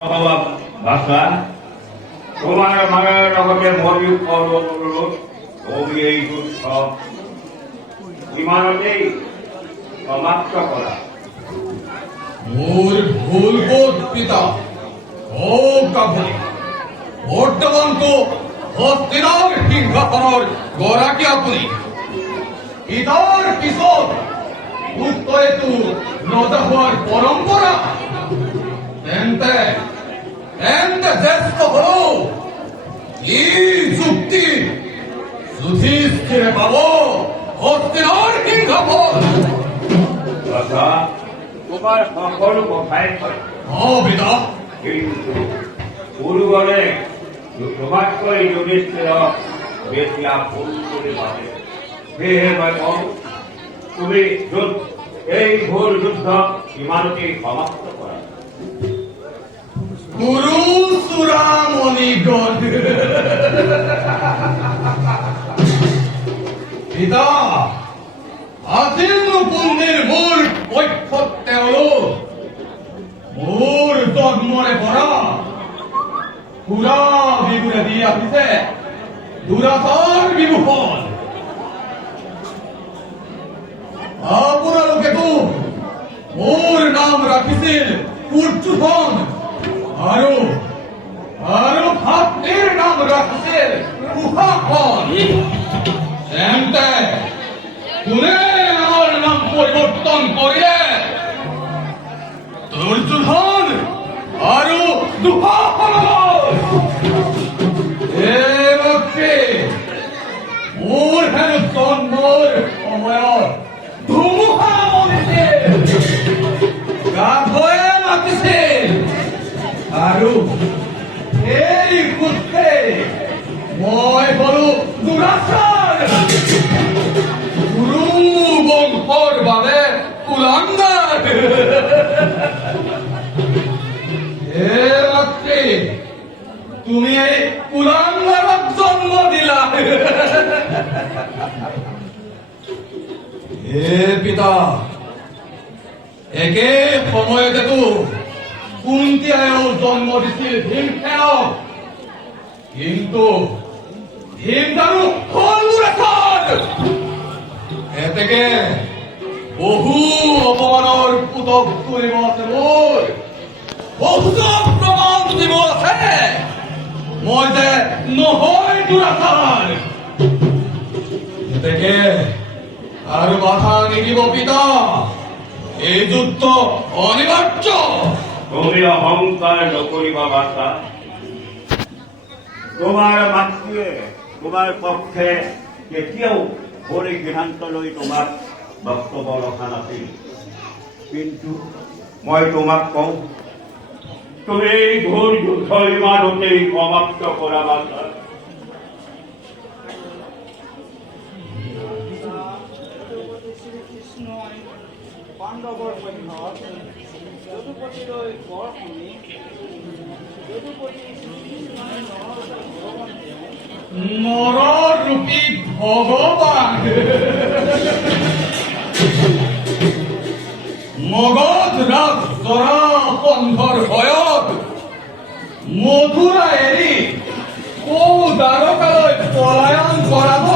ভাষা তোমাৰ মায়েৰ লগতে মৰি পৰ্বতৰো তুমি এই যুদ্ধ ইমানতেই সমাপ্ত কৰা। মোৰ ভুল বোধ পিতা ও কাভুলি বৰ্তমানতো হস্তিনাৰ সিংহাসনৰ গৰাকী আপুনি। ইটাৰ পিছত উত্তৰেতো ৰজা হোৱাৰ পৰম্পৰা। তেন্তে জ্যেষ্ঠ হল ই যুক্তি যুধিষ্ঠিৰে পাব হস্তিনাৰ সিংহাসন। কথা তোমাৰ সকলো কথাই হয়, পিতা, কিন্তু পূৰ্বৰে তোমাতকৈ যুধিষ্ঠিৰক বেছি আপোন কৰি ভাবে। সেয়েহে মই কওঁ তুমি এই ঘোৰ যুদ্ধ ইমানতেই সমাপ্ত কৰা। গুৰু চূড়ামণিগণ, পিতা আছিল পুণ্যেৰ মূল পক্ষ তেওঁলোক মোৰ জন্মৰে পৰা পুৰা বিগুৰে দি আহিছে দুৰাচাৰ বিভূষণ। আপোনালোকেতো মোৰ নাম ৰাখিছিল কুৰ্চুধন আৰু ভাতৃৰ নাম ৰাখিছিল কুশাসন। তেন্তে কোনে আমাৰ নাম পৰিৱৰ্তন কৰিলে? দুৰ্যোধন আৰু দুঃশাসন। এইমাত্ৰে মোৰ হেনো জন্মৰ সময়ত ধুমুহা বলিছিল, গাধয়ে মাতিছিল, আৰু এই গোটে মই হলো দুৰাচাৰ। গুৰু বংশৰ বাবে কুলাংগাৰ। এইমাত্ৰে তুমি এই কুলাংগাৰক জন্ম দিলা। পিতা, একে সময়তেতো কুন্তীয়েও জন্ম দিছিল ভীমসেনক, কিন্তু ভীমদাৰো হল দুৰাচাৰ। এতেকে বহু অপমানৰ পুতক কৰিব আছে মোৰ, বহুত প্ৰমাণ দিব আছে মই যে নহয় দুৰাচাৰ। এতেকে আৰু বাধা নিদিব পিতা, এই যুদ্ধ অনিবাৰ্য। তুমি অহংকাৰ নকৰিবা বাছা। তোমাৰ মাতৃয়ে তোমাৰ পক্ষে কেতিয়াও ভৰি সিদ্ধান্ত লৈ তোমাক বক্তব্য ৰখা নাছিল, কিন্তু মই তোমাক কওঁ তুমি এই ঘোৰ যুদ্ধ ইমানতেই সমাপ্ত কৰা বাছা। পাণ্ডৱৰ সৈন্যত যদুপতিলৈ বৰ শুনি যদুপতি নৰৰূপী ভগৱান মগধ ৰাজ জৰাসন্ধৰ ভয়ত মথুৰা এৰি কৌ দ্বাৰকালৈ পলায়ন কৰাব